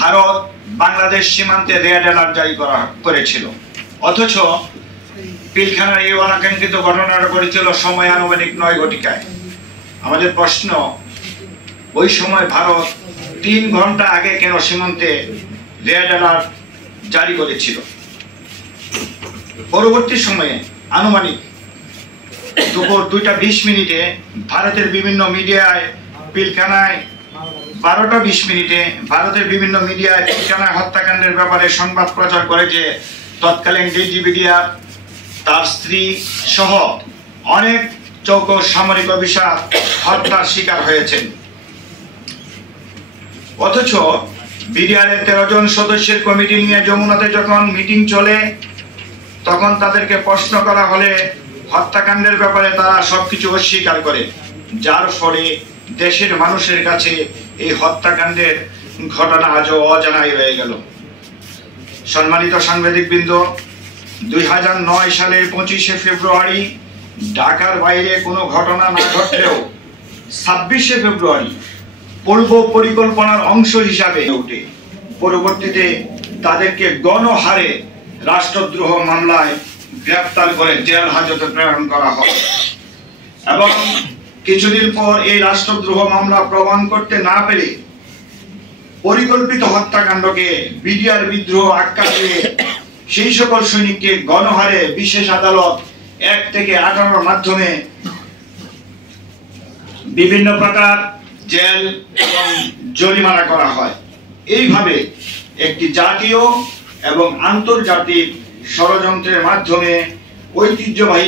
ভারত বাংলাদেশ সীমান্তে red alert জারি করেছিল, অথচ পিলখানার এই অনাকাঙ্ক্ষিত ঘটনাটা ঘটেছিল সময় আনুমানিক 9 ঘটিকায়। আমাদের প্রশ্ন, ওই সময় ভারত 3 ঘন্টা আগে কেন সীমান্তে রেড অ্যালার্ট জারি করেছিল? পরবর্তী সময়ে আনুমানিক দুপুর 2টা 20 মিনিটে ভারতের বিভিন্ন মিডিয়ায় পিলখানায় 12টা 20 মিনিটে ভারতের বিভিন্ন মিডিয়ায় পিলখানা হত্যাকাণ্ডের ব্যাপারে সংবাদ প্রচার করে যে তৎকালীন ডিজিবিডিআর তার স্ত্রী সহ অনেক চৌকো সামরিক অফিসার হত্যার শিকার হয়েছেন। অথচ বিডিআরের 13 জন সদস্যের কমিটি নিয়ে যমুনাতে যখন মিটিং চলে, তখন তাদেরকে প্রশ্ন করা হলে হত্যাকাণ্ডের ব্যাপারে তারা সবকিছু অস্বীকার করে, যার ফলে দেশের মানুষের কাছে এই হত্যাকাণ্ডের ঘটনা আজও অজানাই রয়ে গেল। সম্মানিত সাংবাদিকবৃন্দ, 2009 সালের 25শে ফেব্রুয়ারি ঢাকার বাইরে কোনো ঘটনা না ঘটলেও 26শে ফেব্রুয়ারি পূর্ব পরিকল্পনার অংশ হিসাবে ওঠে। পরবর্তীতে তাদেরকে গণহারে রাষ্ট্রদ্রোহ মামলায় গ্রেফতার করে জেল হাজতে প্রেরণ করা হয় এবং কিছুদিন পর এই রাষ্ট্রদ্রোহ মামলা প্রমাণ করতে না পেরে পরিকল্পিত হত্যাকাণ্ডকে বিডিআর বিদ্রোহ আখ্যা দিয়ে সেই সকল সৈনিককে গণহারে বিশেষ আদালত 1 থেকে 18 মাধ্যমে বিভিন্ন প্রকার জেল এবং জরিমানা করা হয়। এইভাবে একটি জাতীয় এবং আন্তর্জাতিক ষড়যন্ত্রের মাধ্যমে ঐতিহ্যবাহী